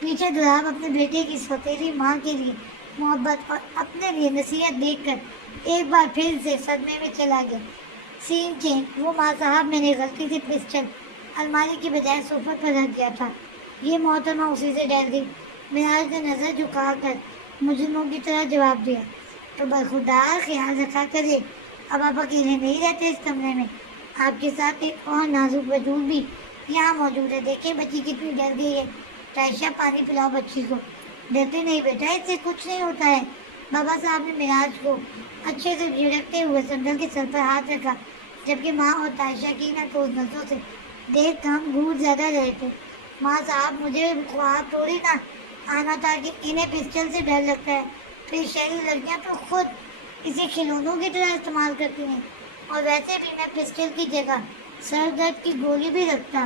پیچھے دلاب اپنے بیٹے کی سوتیلی ماں کے لیے محبت اور اپنے لیے نصیحت دیکھ کر ایک بار پھر سے صدمے میں چلا گیا۔ سین چینج، وہ ماں صاحب میں نے غلطی سے پسٹل الماری کی بجائے صوفے پر رکھ دیا تھا۔ یہ محترمہ اسی سے ڈر گئی۔ معراج نے نظر جھکا کر مجرموں کی طرح جواب دیا، تو برخدا خیال رکھا کرے، اب آپ اکیلے نہیں رہتے اس کمرے میں، آپ کے ساتھ ایک اور نازک وجود بھی یہاں موجود ہے۔ دیکھیں بچی کتنی ڈر گئی ہے۔ عائشہ، پانی پلاؤ بچی کو۔ ڈرتے نہیں بیٹا، اس سے کچھ نہیں ہوتا ہے۔ بابا صاحب نے معراج کو اچھے سے جھڑکتے ہوئے سندل کے سر پر ہاتھ رکھا، جبکہ ماں اور عائشہ کی ناقوس نظروں سے دیکھ کم گھوٹ زیادہ رہے تھے۔ ماں صاحب، مجھے خواب تھوڑی نہ آنا تھا کہ انہیں پسٹل سے ڈر لگتا ہے۔ پھر شہری لڑکیاں تو خود اسے کھلونوں کی طرح استعمال کرتی ہیں، اور ویسے بھی میں پسٹل کی جگہ سر درد کی گولی بھی رکھتا۔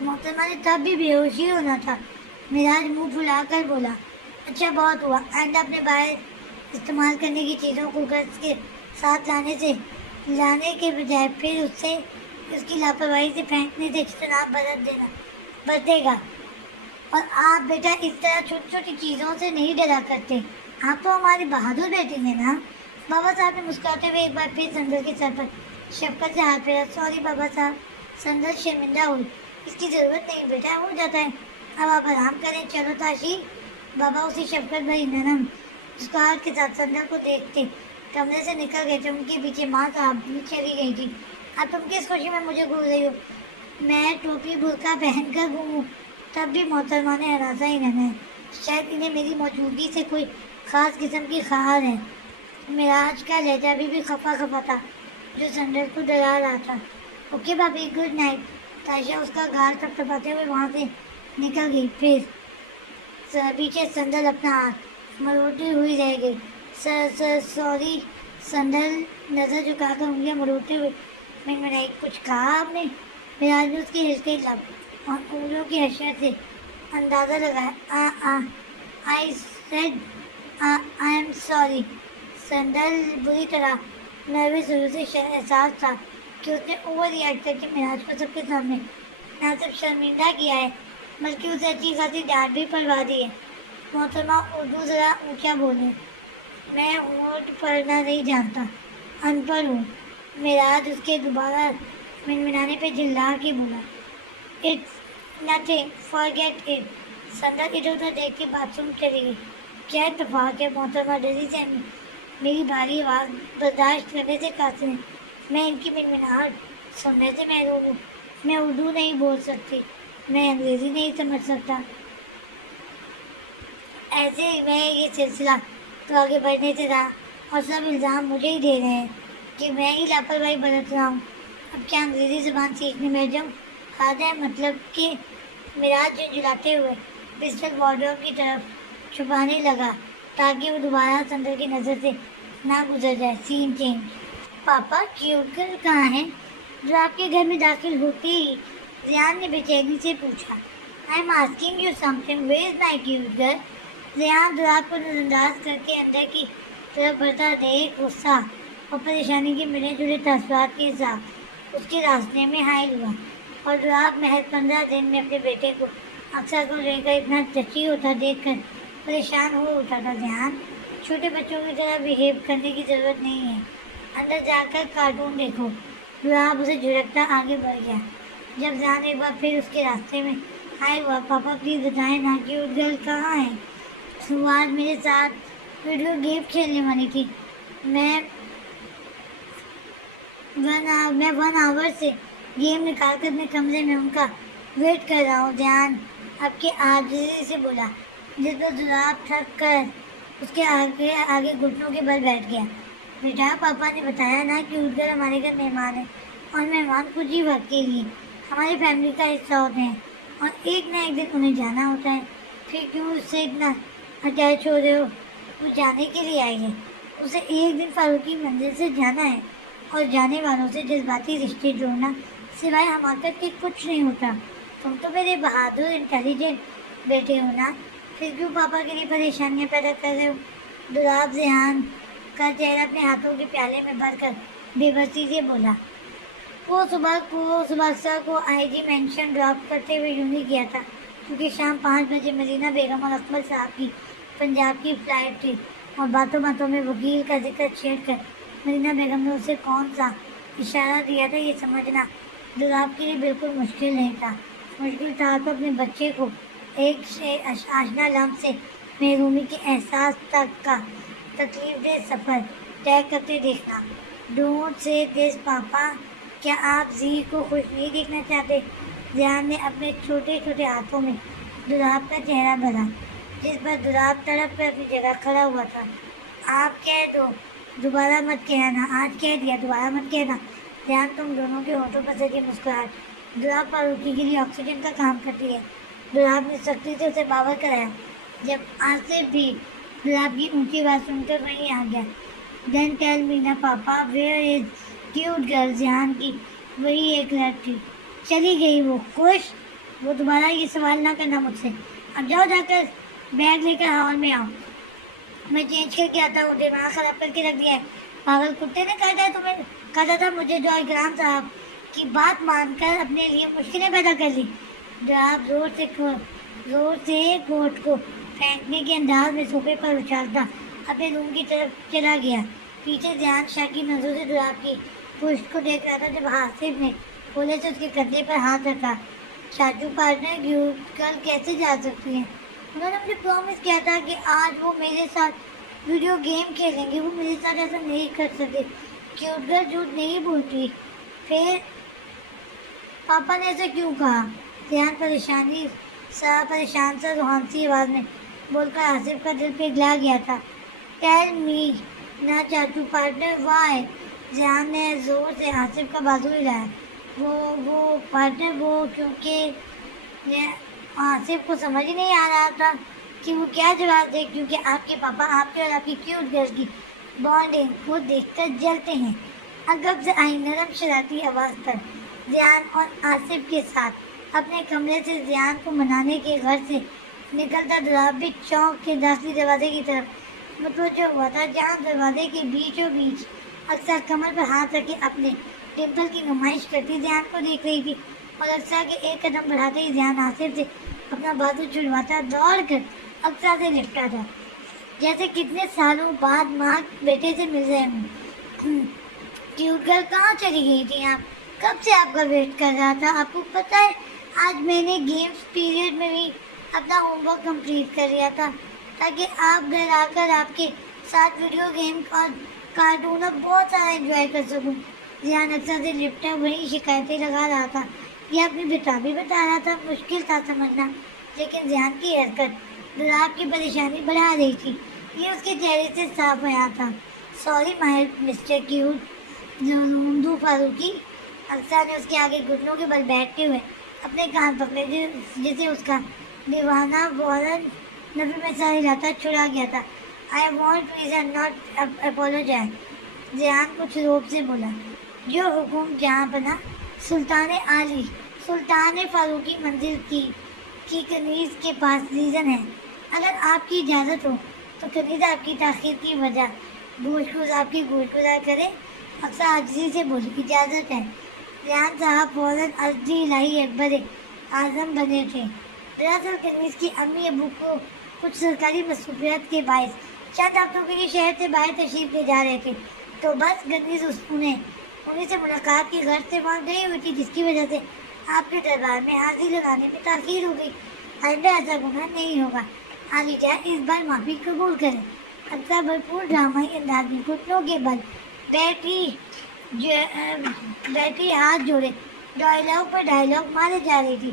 محترمہ نے تب بھی بے ہوشی ہونا تھا۔ معراج منہ پھلا کر بولا، اچھا بہت ہوا، آئندہ اپنے باہر استعمال کرنے کی چیزوں کو گھر کے ساتھ لانے کے بجائے پھر اس کی لاپرواہی سے پھینکنے سے اجتناب برتے گا۔ اور آپ بیٹا اس طرح چھوٹی چھوٹی چیزوں سے نہیں ڈرا کرتے، آپ تو ہماری بہادر بیٹی ہیں نا۔ بابا صاحب نے مسکراتے ہوئے ایک بار پھر سندر کے سر پر شفقت سے ہاتھ پھیرا۔ سوری بابا صاحب۔ سندر شرمندہ ہوئی، اس کی ضرورت نہیں بیٹا، ہو جاتا ہے، اب آپ آرام کریں، چلو تاشی۔ بابا اسی شفقت بھری نرم مسکراہٹ کے ساتھ سندر کو دیکھتے کمرے سے نکل گئے تھے۔ ان کے پیچھے ماں صاحب بھی چلی گئی تھی۔ اب تم کس خوشی میں مجھے گھور رہی ہو؟ میں ٹوپی برقع پہن کر گھوموں تب بھی محترمہ نے ہراسا ہی نہیں ہے، شاید انہیں میری موجودگی سے کوئی خاص قسم کی خار ہے۔ معراج کا لہجہ بھی خفا تھا، جو سندر کو ڈرا رہا تھا۔ اوکے بھابھی، گڈ نائٹ۔ عائشہ اس کا گال ٹپٹپاتے ہوئے وہاں سے نکل گئی۔ پھر پیچھے سندر اپنا ہاتھ مروڑتی ہوئی رہ گئی۔ سوری۔ سندر نظر جھکا کر انگلیاں مروڑتے ہوئے منمنائی، کچھ کہا آپ نے؟ معراج نے اس کے ہلکے لب اور انگلیوں کی حرکت سے اندازہ لگایا۔ I said I am sorry. سندر بری طرح نروس ہوئی، اسے احساس تھا کہ اس نے اوور ریئیکٹ کر کے معراج کو سب کے سامنے نہ صرف شرمندہ کیا ہے بلکہ اسے اچھی خاصی ڈانٹ بھی پڑوا دی ہے۔ محترمہ، اردو ذرا اونچا بولیں، میں اونٹ پڑھنا نہیں جانتا، ان پڑھ ہوں۔ معراج اس کے دوبارہ منمنانے پہ جھلا کے بولا، اٹس نتھنگ، فارگیٹ اٹ۔ سندر ادھر ادھر دیکھ کے باتھ روم چلی گئی۔ کیا اتفاق ہے؟ محترمہ ڈری سے میری بھاری آواز برداشت کرنے سے قاصر ہیں، میں ان کی منمناہٹ سننے سے محروم ہوں۔ میں اردو نہیں بول سکتی، میں انگریزی نہیں سمجھ سکتا۔ ایسے ہی میں یہ سلسلہ تو آگے بڑھنے سے رہا، اور سب الزام مجھے ہی دے رہے ہیں کہ میں ہی لاپرواہی برت رہا ہوں۔ اب کیا انگریزی زبان سیکھنے بیٹھ جاؤں؟ ہاتھ ہے مطلب کہ معراج جھنجھلاتے ہوئے پسٹل وارڈروب کی طرف چھپانے لگا تاکہ وہ دوبارہ سندر کی نظر سے نہ گزر جائے۔ سین چینج۔ پاپا، کیوٹ گرل کہاں ہے؟ جو آپ کے گھر میں داخل ہوتے ہی ریان نے بے چینی سے پوچھا۔ I am asking you something, where is my cute girl? Ryan دلاب کو نظر انداز کر کے اندر کی طرف بڑھتا دیکھ غصہ اور پریشانی کے ملے جلے تاثرات کے ساتھ اس کے راستے میں حائل ہوا، اور دلاب محض 15 دن میں اپنے بیٹے کو اکثر کو لے کر اتنا ٹچی ہوتا دیکھ کر پریشان ہو اٹھا تھا۔ ریان، چھوٹے بچوں کی طرح بیہیو کرنے کی ضرورت نہیں ہے، اندر جا کر کارٹون دیکھو۔ دلاب اسے جھڑکتا آگے بڑھ گیا۔ جب ریان ایک بار پھر اس کے راستے میں حائل ہوا، پاپا پلیز بتائیں نا، کیوٹ گرل کہاں ہے؟ وہ آج میرے ساتھ ویڈیو گیم کھیلنے والی تھی، میں 1 آور سے گیم نکال کر اپنے کمرے میں ان کا ویٹ کر رہا ہوں۔ ریان اب کے عاجزی سے بولا، جس پر دلاب تھک کر اس کے آگے گھٹنوں کے بل بیٹھ گیا۔ بیٹا، پاپا نے بتایا نا کیوٹ گرل ہمارے گھر مہمان ہے، اور مہمان کچھ ہی وقت کے لیے ہماری فیملی کا حصہ ہوتے ہیں، اور ایک نہ ایک دن انہیں جانا ہوتا ہے۔ پھر کیوں اس سے اتنا اٹیچ ہو رہے ہو؟ وہ جانے کے لیے آئی ہے، اسے ایک دن فاروقی منزل سے جانا ہے، اور جانے والوں سے جذباتی رشتے جوڑنا سوائے حماقت کے کچھ نہیں ہوتا۔ تم تو میرے بہادر انٹیلیجنٹ بیٹے ہو نا، پھر کیوں پاپا کے لیے پریشانیاں پیدا کر رہے ہو؟ دلاب ریحان کا چہرہ اپنے ہاتھوں کے پیالے میں بھر کر بے بسی سے بولا، وہ صبح اکثر کو آئی جی مینشن ڈراپ کرتے ہوئے یوں ہی کیا تھا، کیونکہ شام 5 بجے مدینہ بیگم اور اکمل صاحب کی پنجاب کی فلائٹ تھی، اور باتوں باتوں میں وکیل کا ذکر چھیڑ کر مدینہ بیگم نے اسے کون سا اشارہ دیا تھا، یہ سمجھنا دلاب کے لیے بالکل مشکل نہیں تھا۔ مشکل تھا تو اپنے بچے کو ایک سے آشنا لمحے سے محرومی کے احساس تک کا تکلیف دہ سفر طے کرتے دیکھنا۔ ڈونٹ سے دس پاپا، کیا آپ زی کو خوش نہیں دیکھنا چاہتے؟ ذیان نے اپنے چھوٹے چھوٹے ہاتھوں میں دلاب کا چہرہ بھرا، جس پر دلاب تڑپ کر اپنی جگہ کھڑا ہوا تھا۔ آپ کہہ دو، دوبارہ مت کہنا، آج کہہ دیا، دوبارہ مت کہنا۔ ذیان تم دونوں کے ہونٹوں پر سجی مسکراہٹ دلاب فاروقی کے لیے آکسیجن کا کام کرتی ہے۔ دلاب نے سختی سے اسے باور کرایا، جب آصف بھی دلاب کی اونچی آواز سن کر وہیں آ گیا۔ دین ٹیل می نا پاپا، ویئر از کیوٹ گرل؟ ذیان کی وہی ایک لڑ تھی، چلی گئی وہ خوش؟ وہ دوبارہ یہ سوال نہ کرنا مجھ سے۔ اب جاؤ، جا کر بیگ لے کر ہال میں آؤ، میں چینج کر کے آتا ہوں۔ دماغ خراب کر کے رکھ دیا ہے پاگل کتے نے، کہا تھا مجھے جو اکرام صاحب کی بات مان کر اپنے لیے مشکلیں پیدا کر لی۔ جناب زور سے کوٹ کو پھینکنے کے انداز میں صوفے پر اچھالتا اپنے روم کی طرف چلا گیا۔ پیچھے ذیان شاکی نظروں سے دلاب کی پشت کو دیکھ رہا تھا، جب آصف نے کھولے سے اس کے کندھے پر ہاتھ رکھا۔ چاچو پارٹنر کل کیسے جا سکتی ہیں؟ انہوں نے مجھے پرومس کیا تھا کہ آج وہ میرے ساتھ ویڈیو گیم کھیلیں گے، وہ میرے ساتھ ایسا نہیں کر سکتے۔ کیوٹ گرل جھوٹ نہیں بولتی۔ پھر پاپا نے ایسا کیوں کہا؟ ذیان پریشان سا روحانسی آواز میں بول کر آصف کا دل پگھلا گیا تھا۔ ٹیل می نا چاچو پارٹنر، وائی؟ ذیان نے زور سے آصف کا بازو ہلایا۔ وہ پارٹنر، وہ کیونکہ آصف کو سمجھ ہی نہیں آ رہا تھا کہ وہ کیا جواب دے، کیونکہ آپ کے پاپا آپ کی اور آپ کی کیوٹ گرل کی بانڈنگ کو دیکھ کر جلتے ہیں۔ عقب سے آئی نرم شراطی آواز پر ذیان اور آصف کے ساتھ اپنے کمرے سے ذیان کو منانے کے گھر سے نکلتا دلاب بھی چونک کے داخلی دروازے کی طرف متوجہ ہوا تھا، جہاں دروازے کے بیچوں بیچ اقصیٰ کمر پر ہاتھ رکھے اپنے ڈمپل کی نمائش کرتی ذیان کو دیکھ رہی تھی، اور اقصیٰ کے ایک قدم بڑھاتے ہی ذیان آصف سے اپنا بازو چھڑواتا دوڑ کر اقصیٰ سے لپٹا تھا، جیسے کتنے سالوں بعد ماں بیٹے سے مل رہے ہوں۔ کیوٹ گرل کہاں چلی گئی تھی آپ؟ کب سے آپ کا ویٹ کر رہا تھا۔ آپ کو پتہ ہے آج میں نے گیمز پیریڈ میں بھی اپنا ہوم ورک کمپلیٹ کر لیا تھا، تاکہ آپ گھر آ کر آپ کے ساتھ ویڈیو گیم اور کارٹون اور بہت سارا انجوائے کر سکوں۔ ذیان اقصیٰ سے لپٹا وہی شکایتیں لگا رہا تھا یا اپنی بتا رہا تھا، مشکل تھا سمجھنا، لیکن ذیان کی حرکت دلاب کی پریشانی بڑھا رہی تھی، یہ اس کے چہرے سے صاف آیا تھا۔ سوری ماہر مسٹر کیوٹ زندو فاروقی۔ اقصیٰ نے اس کے آگے گھٹنوں کے بل بیٹھتے ہوئے اپنے کان پکڑے، جسے اس کا دیوانہ وارن نفی میں سر ہلاتا چھڑا گیا تھا۔ I want reason not apologise, Zayan کچھ روب سے بولا۔ جو حکم جہاں بنا سلطان عالی، سلطان فاروقی منزل کی کنیز کے پاس ریزن ہے۔ اگر آپ کی اجازت ہو تو کنیز آپ کی تاخیر کی وجہ آپ کی گوشت گزار کرے۔ اقصیٰ عاجزی سے بولی، اجازت ہے۔ ذیان صاحب فوراً ارضی الہی اکبر اعظم بنے تھے۔ دراصل کنیز کی امی ابو کو کچھ سرکاری مصروفیات کے باعث چند ہفتوں کے لیے شہر سے باہر تشریف لے جا رہے تھے، تو بس کنیز انہیں سے ملاقات کی غرض سے وہاں گئی ہوئی تھی، جس کی وجہ سے آپ کے دربار میں حاضری لگانے میں تاخیر ہو گئی۔ آئندہ ایسا گناہ نہیں ہوگا، عالی جان اس بار معافی قبول کریں۔ اقصیٰ بھرپور ڈرامائی انداز میں گھٹنوں کے بل بیٹھی ہاتھ جوڑے ڈائلاگ پر ڈائلاگ مارے جا رہی تھی۔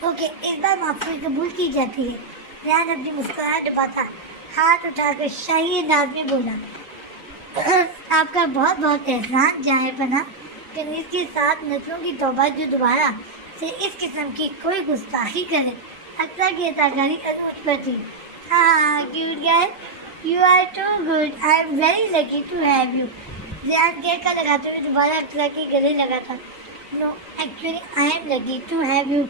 اوکے، اس بار معافی قبول کی جاتی ہے۔ ذیان اپنی مسکراہٹ دباتا ہاتھ اٹھا کر شاہی انداز میں بولا، آپ کا بہت بہت احسان جائے پناہ کنیز کے ساتھ نسلوں کی توبہ جو دوبارہ سے اس قسم کی کوئی گستاخی کرے۔ اقصیٰ کی اداکاری عروج پر تھی۔ ہاں cute girl, you are too good, I am very lucky to have you, Zayan کہہ کر لگاتے ہوئے دوبارہ اقصیٰ کے گلے لگا تھا۔ No actually I am lucky to have you,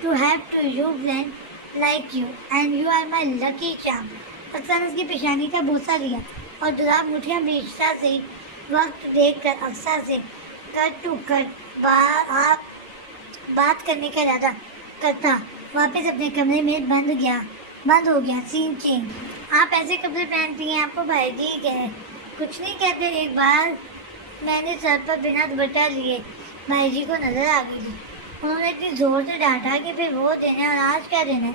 to have to you friend like you, and you are my lucky charm. Aqsa نے اس کی پیشانی کا بوسہ لیا اور دلاب مٹھیاں بیچتا سے وقت دیکھ کر اقصیٰ سے کٹ ٹو کٹ بات کرنے کا ارادہ کرتا واپس اپنے کمرے میں بند ہو گیا. سین چینج. آپ ایسے کپڑے پہنتی ہیں, آپ کو بھائی جی کہے کچھ نہیں کہتے. ایک بار میں نے سر پر بنا دوپٹہ لیے بھائی جی کو نظر آ گئی تھی. انہوں نے اتنی زور سے ڈانٹا کہ پھر وہ دینا اور آج کیا دینا ہے.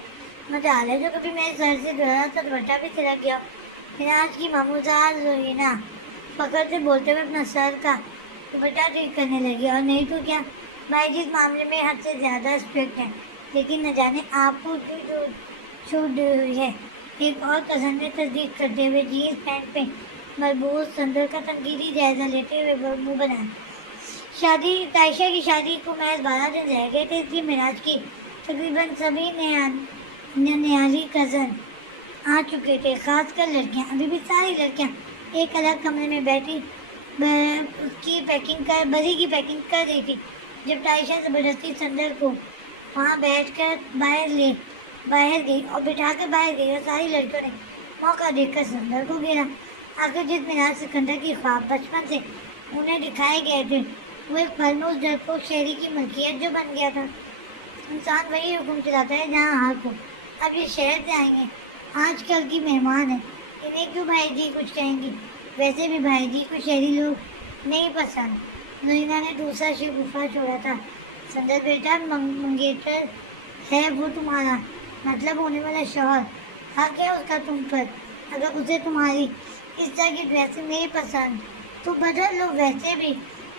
مجال ہے جو کبھی میرے سر سے ڈرا تھا دوپٹہ بھی سرک گیا. پھر آج کی ماموزاد روحینہ فخر سے بولتے ہوئے اپنا سر کا دوپٹہ ٹھیک کرنے لگی. اور نہیں تو کیا, بھائی جی اس معاملے میں حد سے زیادہ اسٹرکٹ ہیں, لیکن نہ جانے آپ کو چھوٹ ہوئی ہے. ایک اور کزن نے تصدیق کرتے ہوئے جینس پینٹ پہ مربوط صندل کا تنقیدی جائزہ لیتے ہوئے منہ بنایا. عائشہ کی شادی کو محض 12 دن رہ گئے تھے, اس لیے معراج کی تقریباً سبھی ننیالی کزن آ چکے تھے, خاص کر لڑکیاں. ابھی بھی ساری لڑکیاں ایک الگ کمرے میں بیٹھی بری کی پیکنگ کر رہی تھی جب عائشہ زبردستی صندل کو وہاں بیٹھ کر باہر گئی اور بٹھا کر باہر گئی, اور ساری لڑکیوں نے موقع دیکھ کر صندل کو گھیرا. آخر جس معراج سکندر کی خواب بچپن سے انہیں دکھائے گئے تھے وہ ایک پرنوس ڈرپوک شہری کی ملکیت جو بن گیا تھا. انسان وہی حکم چلاتا ہے جہاں حق ہو. اب یہ شہر سے آئیں گے, آج کل کی مہمان ہیں, انہیں کیوں بھائی جی کچھ کہیں گی. ویسے بھی بھائی جی کو شہری لوگ نہیں پسند. نورینا نے دوسرا شگوفہ چھوڑا تھا. صندل بیٹا, منگیتر ہے وہ تمہارا مطلب ہونے والا شوہر. حق ہے اس کا تم پر. اگر اسے تمہاری اس طرح کی ڈریسنگ نہیں پسند تو بدل لو. ویسے بھی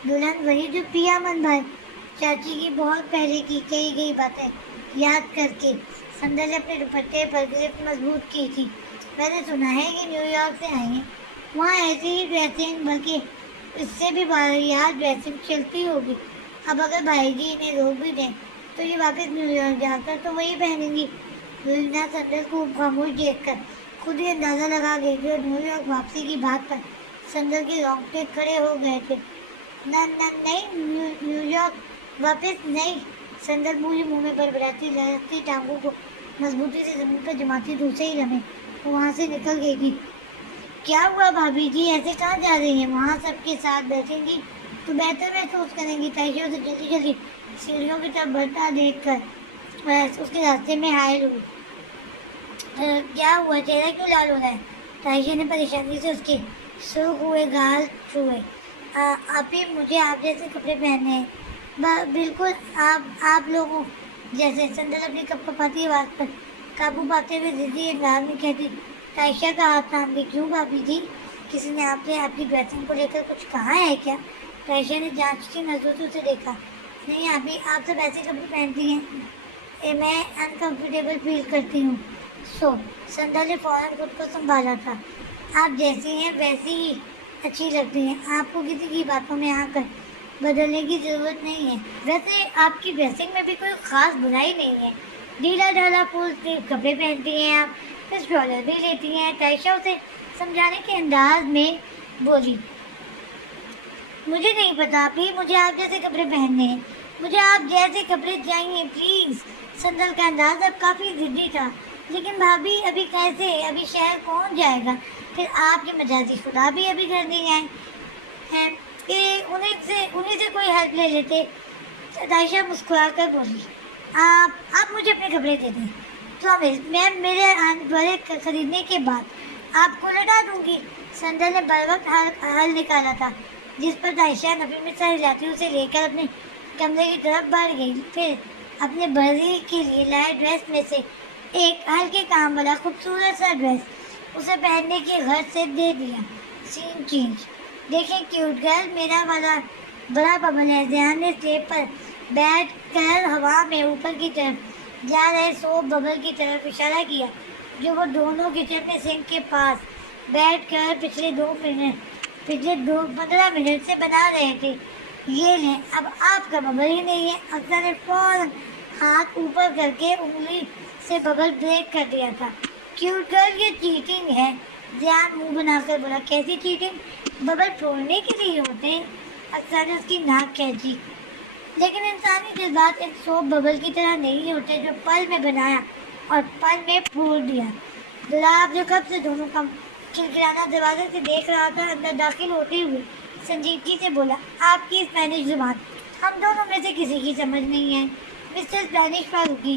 دلہن وہی جو پیا من بھائی. چاچی کی بہت پہلے کی کہی گئی باتیں یاد کر کے صندل نے اپنے دوپٹے پر گرفت مضبوط کی تھی. میں نے سنا ہے کہ نیو یارک سے آئی ہیں, وہاں ایسی ہی ڈریسنگ بلکہ اس سے بھی باریات ڈریسنگ چلتی ہوگی. اب اگر بھائی جی انہیں روک بھی دیں تو یہ واپس نیو یارک جا کر تو وہی پہنیں گی. روحینہ صندل کو خاموش دیکھ کر خود ہی اندازہ لگا گئی کہ نیو یارک واپسی کی بات پر صندل کے رونگٹے کھڑے ہو گئے تھے. نہیں, نیو یارک واپس نہیں. صندل منہ میں بڑبڑاتی لڑکتی ٹانگوں کو مضبوطی سے زمین پر جماتی دوسرے ہی لمحے وہاں سے نکل گئی تھی. کیا ہوا بھابھی جی, ایسے کہاں جا رہی ہیں؟ وہاں سب کے ساتھ بیٹھیں گی تو بہتر محسوس کریں گی. عائشہ سے جلدی سیڑھیوں کی طرف بڑھتا دیکھ کر اس کے راستے میں حائل ہوئی. کیا ہوا, چہرہ کیوں لال ہو رہا ہے؟ عائشہ نے پریشانی سے اس کے سرخ ہوئے گال چھوئے. آپ ہی مجھے آپ جیسے کپڑے پہننے ہیں. بالکل آپ لوگوں جیسے. صندل اپنی کپکپاتی آواز پر قابو پاتے ہوئے ضدی انداز میں کہتی. عائشہ کا ہاتھ تھام بھی. کیوں بھابھی جی, کسی نے آپ کی ڈریسنگ کو لے کر کچھ کہا ہے کیا؟ عائشہ نے جانچتی نظروں سے اسے دیکھا. نہیں آپ سب ایسے کپڑے پہنتی ہیں, میں انکمفرٹیبل فیل کرتی ہوں. صندل نے فوراً خود کو سنبھالا تھا. آپ جیسی ہیں ویسی ہی اچھی لگتی ہیں. آپ کو کسی کی باتوں میں آ کر بدلنے کی ضرورت نہیں ہے. ویسے آپ کی ڈریسنگ میں بھی کوئی خاص برائی نہیں ہے. ڈھیلا ڈھالا فل سلیو کپڑے پہنتی ہیں آپ, پھر شالر بھی لیتی ہیں. عائشہ اسے سمجھانے کے انداز میں بولی. مجھے نہیں پتا بھی, مجھے آپ جیسے کپڑے پہننے ہیں. مجھے آپ جیسے کپڑے چاہیے پلیز. صندل کا انداز اب کافی ضدی تھا. لیکن بھابھی ابھی کیسے, ابھی شہر کون جائے گا؟ پھر آپ کے مجازی خدا بھی ابھی گھر نہیں آئے ہیں کہ انہیں سے کوئی ہیلپ لے لیتے. عائشہ مسکرا کر بولی. آپ مجھے اپنے کپڑے دے دیں. پرومس, میں میرے بڑے خریدنے کے بعد آپ کو لٹا دوں گی. صندل نے بر وقت حل نکالا تھا جس پر عائشہ نفی میں سر ہلاتی اسے لے کر اپنے کمرے کی طرف بڑھ گئی. پھر اپنے بڑی کے لیے لائے ڈریس میں سے ایک ہلکے کام والا خوبصورت سا ڈریس اسے پہننے کی غرض سے دے دیا. سین چینج. دیکھیں کیوٹ گرل, میرا والا بڑا ببل ہے. ذہن نے سلیب پر بیٹھ کر ہوا میں اوپر کی طرف جا رہے سوپ ببل کی طرف اشارہ کیا جو وہ دونوں کچن میں سنک کے پاس بیٹھ کر پچھلے 15 منٹ سے بنا رہے تھے. یہ لیں, اب آپ کا ببل ہی نہیں ہے. اکثر نے فوراً ہاتھ اوپر کر کے انگلی سے ببل بریک کر دیا تھا. کیوٹ گرل, یہ چیٹنگ ہے. ذہن منہ بنا کر بولا. کیسی چیٹنگ؟ ببل پھوڑنے کے لیے ہوتے ہیں. اکثر نے اس کی ناک کھینچی. لیکن انسانی جذبات ایک سوپ ببل کی طرح نہیں ہوتے جو پل میں بنایا اور پل میں پھوڑ دیا. گلاب جو کب سے دونوں کا کھڑکھڑانا دروازے سے دیکھ رہا تھا اندر داخل ہوتے ہوئے سنجیدگی سے بولا. آپ کی اسپینش زبان ہم دونوں میں سے کسی کی سمجھ نہیں ہے. Mister Spanish Farooqui,